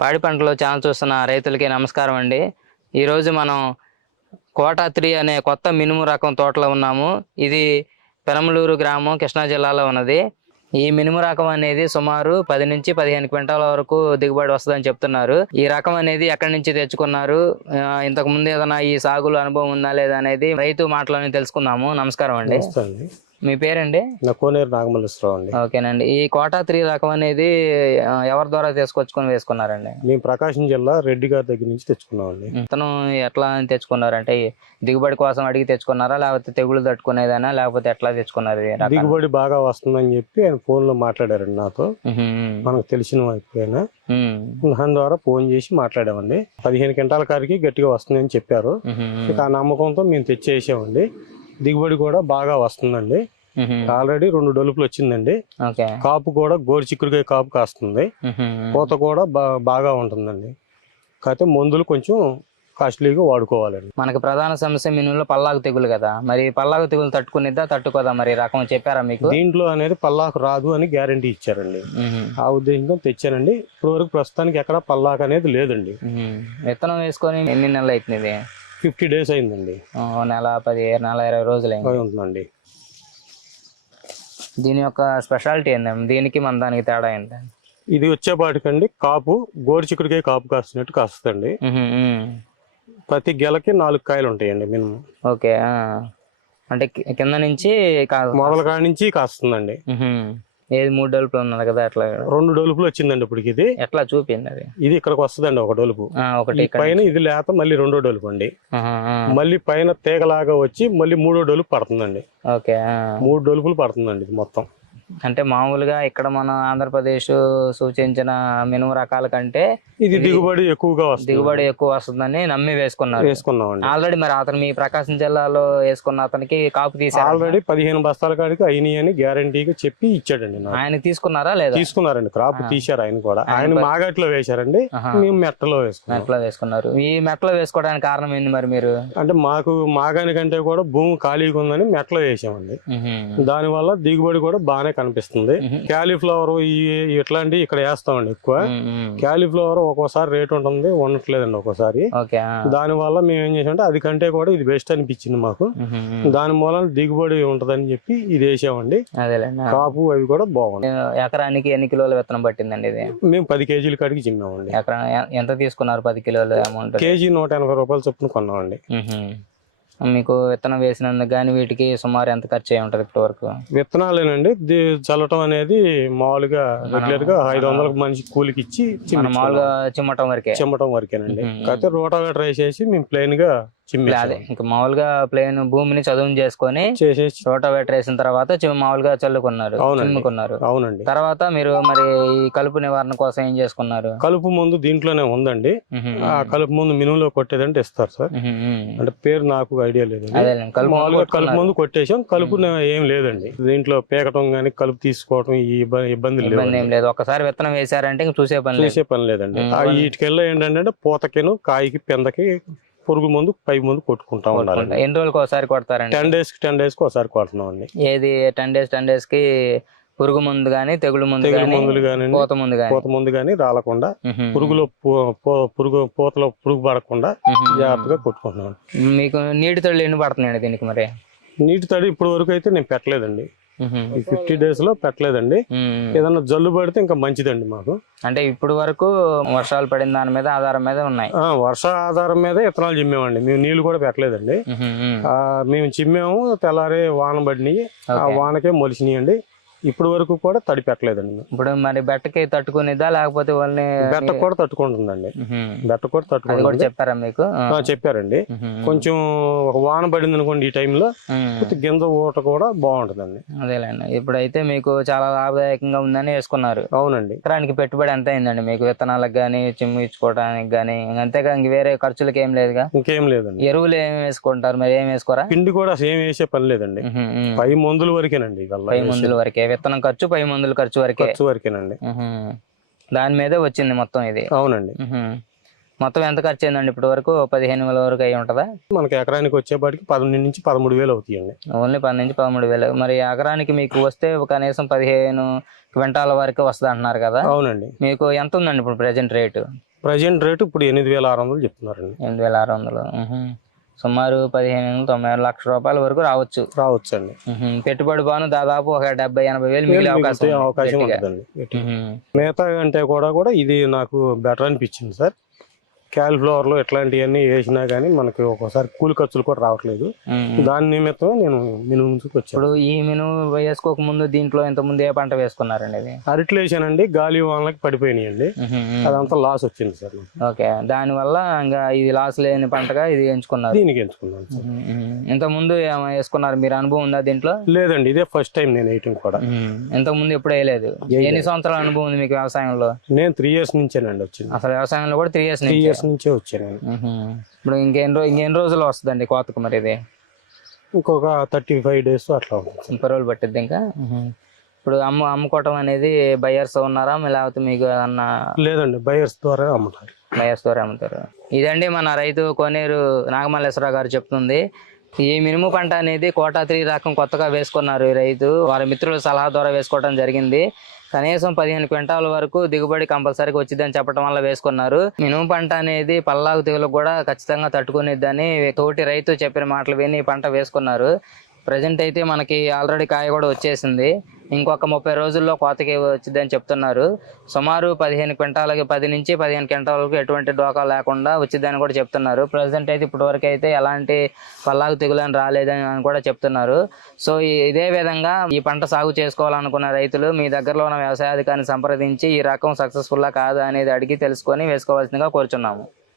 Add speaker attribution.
Speaker 1: పాడి పంటలో ఛానల్ చూస్తున్న రైతులకి నమస్కారం అండి. ఈరోజు మనం కోటా త్రీ అనే కొత్త మినుము రకం తోటలో ఉన్నాము. ఇది పెనమలూరు గ్రామం కృష్ణా జిల్లాలో ఉన్నది. ఈ మినుము రకం అనేది సుమారు పది నుంచి పదిహేను క్వింటాల వరకు దిగుబడి వస్తుందని చెప్తున్నారు. ఈ రకం అనేది ఎక్కడి నుంచి తెచ్చుకున్నారు? ఇంతకు ముందు ఏదైనా ఈ సాగులో అనుభవం ఉందా లేదా అనేది రైతు మాటలోనే తెలుసుకుందాము. నమస్కారం అండి. మీ పేరండి?
Speaker 2: నా కోనేరు నాగమల్లేశ్వరరావు అండి.
Speaker 1: ఓకేనండి. ఈ కోటా త్రీ రకం అనేది ఎవరి ద్వారా తీసుకొచ్చుకొని వేసుకున్నారండి?
Speaker 2: మేము ప్రకాశం జిల్లా రెడ్డి గారి దగ్గర నుంచి తెచ్చుకున్నామండి.
Speaker 1: ఇతను ఎట్లా తెచ్చుకున్నారంటే దిగుబడి కోసం అడిగి తెచ్చుకున్నారా లేకపోతే తెగులు తట్టుకునేదైనా లేకపోతే ఎట్లా తెచ్చుకున్నారు?
Speaker 2: దిగుబడి బాగా వస్తుందని చెప్పి ఆయన ఫోన్లో మాట్లాడారండి నాతో. మనకు తెలిసిన వైపు
Speaker 1: ఉమ్,
Speaker 2: దాని ద్వారా ఫోన్ చేసి మాట్లాడామండి. పదిహేను క్వింటాల కారికి గట్టిగా వస్తుందని చెప్పారు. ఆ నమ్మకంతో మేము తెచ్చేసామండి. దిగుబడి కూడా బాగా వస్తుందండి. ఆల్రెడీ రెండు డొలుపులు వచ్చిందండి. కాపు కూడా గోరు చిక్కుడుకాయ కాపు కాస్తుంది. పూత కూడా బాగా ఉంటుందండి. కాకపోతే మందులు కొంచెం కాస్ట్లీగా వాడుకోవాలండి.
Speaker 1: మనకి ప్రధాన సమస్య మినుములో పల్లాకు తెగులు కదా. మరి పల్లాకు తెగులు తట్టుకునిద్దా తట్టుకోదా మరి రకం చెప్పారా మీకు?
Speaker 2: దీంట్లో అనేది పల్లాకు రాదు అని గ్యారంటీ ఇచ్చారండి. ఆ ఉద్దేశంతో తెచ్చానండి. ఇప్పుడు వరకు ప్రస్తుతానికి ఎక్కడ పల్లాక్ అనేది లేదండి.
Speaker 1: విత్తనం వేసుకొని ఎన్ని నెలలు అవుతుంది
Speaker 2: ఫిఫ్టీ డేస్ అయిందండి.
Speaker 1: నెల పది నెల ఇరవై రోజులు అయింది
Speaker 2: అయి ఉంటుందండి.
Speaker 1: దీని యొక్క స్పెషాలిటీ ఏంటండి దీనికి మన దానికి తేడా ఏంటండి
Speaker 2: ఇది వచ్చేపాటికండి కాపు గోరు చిక్కుడుకాయ కాపు కాస్తున్నట్టు కాస్తుందండి. ప్రతి గెలకి నాలుగు కాయలు ఉంటాయండి మినిమం.
Speaker 1: ఓకే. అంటే కింద నుంచి కాదు.
Speaker 2: మొదల కాడ నుంచి కాస్తుందండి.
Speaker 1: ఏది మూడు డొలుపులు ఉన్నారు కదా అట్లా
Speaker 2: రెండు డొలుపులు వచ్చిందండి ఇప్పుడు ఇది.
Speaker 1: ఎట్లా చూపింది అది?
Speaker 2: ఇది ఇక్కడికి వస్తుందండి ఒక డొలుపు.
Speaker 1: ఒకటి
Speaker 2: పైన ఇది లేత మళ్ళీ రెండో డొలుపు అండి. మళ్ళీ పైన తీగలాగా వచ్చి మళ్ళీ మూడో డొలుపు పడుతుందండి.
Speaker 1: ఓకే.
Speaker 2: మూడు డొలుపులు పడుతుందండి ఇది మొత్తం.
Speaker 1: అంటే మామూలుగా ఇక్కడ మన ఆంధ్రప్రదేశ్ సూచించిన మినుము రకాల కంటే
Speaker 2: ఇది దిగుబడి ఎక్కువగా వస్తుంది.
Speaker 1: దిగుబడి ఎక్కువ వస్తుందని నమ్మి వేసుకున్నారు.
Speaker 2: వేసుకున్నామండి.
Speaker 1: ఆల్రెడీ మరి అతను మీ ప్రకాశం జిల్లాలో వేసుకున్న అతనికి కాపు తీసారు
Speaker 2: ఆల్రెడీ పదిహేను బస్తాల కాడికి అయినాయి అని గ్యారంటీగా చెప్పి ఇచ్చాడండి
Speaker 1: ఆయన తీసుకున్నారా లేదా?
Speaker 2: తీసుకున్నారండి. క్రాప్ తీశారు ఆయన కూడా. ఆయన మాగట్లో వేశారండి. మేము మెట్టలో వేసుకున్నాం.
Speaker 1: మెట్లో వేసుకున్నారు. ఈ మెట్లో వేసుకోవడానికి కారణం ఏంది మరి మీరు?
Speaker 2: అంటే మాకు మాగాని కంటే కూడా భూమి ఖాళీగా ఉందని మెట్టలో వేసామండి.
Speaker 1: ఉహు.
Speaker 2: దాని వల్ల దిగుబడి కూడా బాగానే కనిపిస్తుంది. క్యాలీఫ్లవర్ ఈ ఇట్లాంటివి ఇక్కడ వేస్తామండి ఎక్కువ. క్యాలీఫ్లవర్ ఒక్కోసారి రేట్ ఉంటుంది ఉండట్లేదండి ఒక్కోసారి. దాని వల్ల మేము ఏం చేసామంటే అది కంటే కూడా ఇది బెస్ట్ అనిపించింది మాకు. దాని మూలన దిగుబడి ఉంటదని చెప్పి ఇది వేసామండి. కాపు అవి కూడా బాగుంది
Speaker 1: ఎకరానికి ఎన్ని కిలోల విత్తనం పట్టిందండి ఇది?
Speaker 2: మేము పది కేజీల కాడికి
Speaker 1: ఎకరా ఎ- ఎంత తీసుకున్నారు పది కిలోల అమౌంట్
Speaker 2: కేజీ నూట ఎనభై రూపాయలు చొప్పున కొన్నామండి.
Speaker 1: మీకు విత్తనం వేసినందుకు కానీ వీటికి సుమారు ఎంత ఖర్చు అయి ఉంటది ఇప్పటి వరకు?
Speaker 2: విత్తనాలేనండి. చల్లటం అనేది మామూలుగా రెగ్యులర్గా ఐదు వందలకు మనిషి కూలికి ఇచ్చి.
Speaker 1: మామూలుగా చిమ్మటం వరకే.
Speaker 2: చిమ్మటం వరకేనండి. కాకపోతే రోటావేటర్ వేసేసి మేము ప్లెయిన్గా
Speaker 1: అదే ఇంకా మామూలుగా ప్లేన్ భూమిని చదువు చేసుకొని రోటావేటర్ వేసిన తర్వాత మామూలుగా చల్లుకున్నారు. చిమ్ముకున్నారు.
Speaker 2: అవునండి.
Speaker 1: తర్వాత మీరు మరి ఈ కలుపు నివారణ కోసం ఏం చేసుకున్నారు?
Speaker 2: కలుపు ముందు దీంట్లోనే ఉందండి. ఆ కలుపు ముందు మినుములో కొట్టేదంటే ఇస్తారు సార్. అంటే పేరు నాకు ఐడియా
Speaker 1: అదేలేండి కలుపు ముందు
Speaker 2: మామూలుగా కలుపు
Speaker 1: కొట్టుకున్నారు.
Speaker 2: ముందు కొట్టేసాం. కలుపు ఏం లేదండి. దీంట్లో పేకటం గానీ కలుపు ఇబ్బందులు
Speaker 1: ఇబ్బంది లేదు. ఒక్కసారి విత్తనం వేసారంటే చూసే పని లేదు.
Speaker 2: చేసే పని లేదండి. వీటికెళ్ళ ఏంటంటే పూతకిను కాయకి పెందకి పురుగు ముందు పై ముందు కొట్టుకుంటా ఉండాలి
Speaker 1: ఎన్ని రోజులకు ఒకసారి కొడతారండి?
Speaker 2: టెన్ డేస్కి టెన్ డేస్కి ఒకసారి కొడుతున్నాం అండి
Speaker 1: ఏది టెన్ డేస్ టెన్ డేస్కి పురుగు ముందు గానీ తెగులు ముందు
Speaker 2: తెగులు
Speaker 1: గానీ
Speaker 2: మందులు కానీ
Speaker 1: పూత ముందు గానీ?
Speaker 2: పూత ముందు కానీ రాలకుండా పురుగులో పురుగు పూతలో పురుగు పడకుండా. జాగ్రత్తగా కొట్టుకుంటున్నాం
Speaker 1: మీకు నీటి తడులు ఎన్ని పడుతున్నాయండి దీనికి మరి?
Speaker 2: నీటి తడి ఇప్పటి వరకు అయితే నేను పెట్టలేదండి. ఈ ఫిఫ్టీ డేస్లో పెట్టలేదండి. ఏదన్నా జల్లు పడితే ఇంకా మంచిదండి మాకు.
Speaker 1: అంటే ఇప్పుడు వరకు వర్షాలు పడిన దాని మీద ఆధారం మీద ఉన్నాయి.
Speaker 2: వర్ష ఆధారం మీద ఇత్తనాలు చిమ్మామండి మేము నీళ్ళు కూడా పెట్టలేదండి. మేము చిమ్మాము తెల్లారి వాన పడినాయి. ఆ. వానకే మొలిచినాయండి. ఇప్పుడు వరకు కూడా తడి పెట్టలేదండి
Speaker 1: ఇప్పుడు మరి బెట్టకి తట్టుకునిద్దా? లేకపోతే వాళ్ళని
Speaker 2: బెట్ట కూడా తట్టుకుంటుందండి. బెట్ట కూడా తట్టుకుంటుంది.
Speaker 1: చెప్పారా మీకు?
Speaker 2: చెప్పారండి. కొంచెం ఒక వాన పడింది అనుకోండి ఈ టైంలో. గింజ ఊట కూడా బాగుంటుందండి.
Speaker 1: అదేలేండి. ఇప్పుడైతే మీకు చాలా లాభదాయకంగా ఉందని వేసుకున్నారు.
Speaker 2: అవునండి.
Speaker 1: ఎకరానికి పెట్టుబడి ఎంత అయిందండి మీకు? విత్తనాలకు కానీ చిమ్ము ఇచ్చుకోవడానికి కానీ అంతేగా ఇంక వేరే ఖర్చులకి ఏం లేదుగా?
Speaker 2: ఇంకేం లేదండి.
Speaker 1: ఎరువులు ఏం వేసుకుంటారు? మరి ఏం వేసుకోరా?
Speaker 2: పిండి కూడా ఏం వేసే పని లేదండి. పై మందుల వరకేనండి
Speaker 1: పై మందుల వరకే విత్తనం ఖర్చు పై మందుల ఖర్చు వరకే.
Speaker 2: ఖర్చు వరకేనండి.
Speaker 1: దాని మీదే వచ్చింది మొత్తం ఇది.
Speaker 2: అవునండి.
Speaker 1: మొత్తం ఎంత ఖర్చు అయిందండి ఇప్పటి వరకు? పదిహేను వేల వరకు అయి ఉంటుందా?
Speaker 2: మనకి ఎకరానికి వచ్చేపాటికి పదకొండు నుంచి పదమూడు వేలు అవుతాయండి.
Speaker 1: ఓన్లీ పది నుంచి పదమూడు వేలు. మరి ఎకరానికి మీకు వస్తే కనీసం పదిహేను క్వింటాల వరకు వస్తుంది అంటున్నారు కదా?
Speaker 2: అవునండి.
Speaker 1: మీకు ఎంత ఉందండి ఇప్పుడు ప్రజెంట్ రేటు
Speaker 2: ప్రజెంట్ రేటు ఇప్పుడు ఎనిమిది వేల ఆరు వందలు చెప్తున్నారండి.
Speaker 1: ఎనిమిది వేల ఆరు వందలు. సుమారు పదిహేను తొంభై ఆరు లక్షల రూపాయల వరకు రావచ్చు
Speaker 2: రావచ్చు అండి.
Speaker 1: పెట్టుబడి బాను దాదాపు ఒక డెబ్బై ఎనభై వేలు మిగిలే అవకాశం
Speaker 2: అవకాశం. ఉంటుందండి. మిగతా కంటే కూడా కూడా ఇది నాకు బెటర్ అనిపించింది సార్ క్యాలిఫ్లవర్లు ఇట్లాంటివన్నీ వేసినా కానీ మనకి ఒక్కోసారి కూలి ఖర్చులు కూడా రావట్లేదు. దాని నిమిత్తం నేను మినుము నుంచి వచ్చాను
Speaker 1: ఇప్పుడు ఈ మిను వేసుకోక ముందు దీంట్లో ఇంత ముందు ఏ పంట వేసుకున్నారండి ఇది
Speaker 2: అరటి వేసానండి గాలి వానలకి పడిపోయినాయండి. అదంతా లాస్ వచ్చింది సార్.
Speaker 1: ఓకే. దాని వల్ల ఇంకా ఇది లాస్ లేని పంటగా ఇది ఎంచుకున్నారు.
Speaker 2: దీనికి ఎంచుకున్నాను
Speaker 1: ఇంత ముందు వేసుకున్నారు మీరు అనుభవం ఉందా దీంట్లో?
Speaker 2: లేదండి ఇదే ఫస్ట్ టైం నేను వేయటం కూడా.
Speaker 1: ఇంత ముందు ఎప్పుడు వేయలేదు. ఎన్ని సంవత్సరాల అనుభవం ఉంది మీకు వ్యవసాయంలో?
Speaker 2: నేను త్రీ ఇయర్స్ నుంచేనండి వచ్చింది.
Speaker 1: అసలు వ్యవసాయంలో కూడా త్రీ ఇయర్స్
Speaker 2: త్రీ
Speaker 1: నుంచి
Speaker 2: ఇయర్స్ నుంచే వచ్చాను.
Speaker 1: ఇప్పుడు ఇంకెన్ని రోజు ఇంకెన్ని రోజులు వస్తుందండి కోతకు మరి ఇది?
Speaker 2: ఇంకొక థర్టీ ఫైవ్ డేస్ అట్లా ఉంటుంది.
Speaker 1: ముప్పై రోజులు పట్టిద్ది ఇంకా? ఇప్పుడు అమ్ము అమ్ముకోవటం అనేది బయర్స్ ఉన్నారా? లేకపోతే మీకు ఏమన్నా
Speaker 2: లేదండి బయర్స్ ద్వారా అమ్ముతారు.
Speaker 1: బయర్స్ ద్వారా అమ్ముతారు. ఇదండి మన రైతు కోనేరు నాగమల్లేశ్వరరావు గారు చెప్తుంది. ఈ మినుము పంట అనేది కోటా త్రీ రకం కొత్తగా వేసుకున్నారు ఈ రైతు. వారి మిత్రుల సలహా ద్వారా వేసుకోవడం జరిగింది. కనీసం పదిహేను క్వింటాల వరకు దిగుబడి కంపల్సరీగా వచ్చిందని చెప్పడం వల్ల వేసుకున్నారు. మినుము పంట అనేది పల్లాకు తెగులకు కూడా ఖచ్చితంగా తట్టుకునేదని తోటి రైతు చెప్పిన మాటలు విని ఈ పంట వేసుకున్నారు. ప్రజెంట్ అయితే మనకి ఆల్రెడీ కాయ కూడా వచ్చేసింది. ఇంకొక ముప్పై రోజుల్లో కోతకి వచ్చిందని చెప్తున్నారు. సుమారు పదిహేను క్వింటాలకి పది నుంచి పదిహేను క్వింటాలకు ఎటువంటి డోకా లేకుండా వచ్చిందని కూడా చెప్తున్నారు. ప్రజెంట్ అయితే ఇప్పటి వరకు అయితే ఎలాంటి పల్లాకు తెగులని రాలేదని అని కూడా చెప్తున్నారు. సో ఇదే విధంగా ఈ పంట సాగు చేసుకోవాలనుకున్న రైతులు మీ దగ్గరలో ఉన్న వ్యవసాయాధికారిని సంప్రదించి ఈ రకం సక్సెస్ఫుల్లా కాదా అనేది అడిగి తెలుసుకొని వేసుకోవాల్సిందిగా కోరుచున్నాము.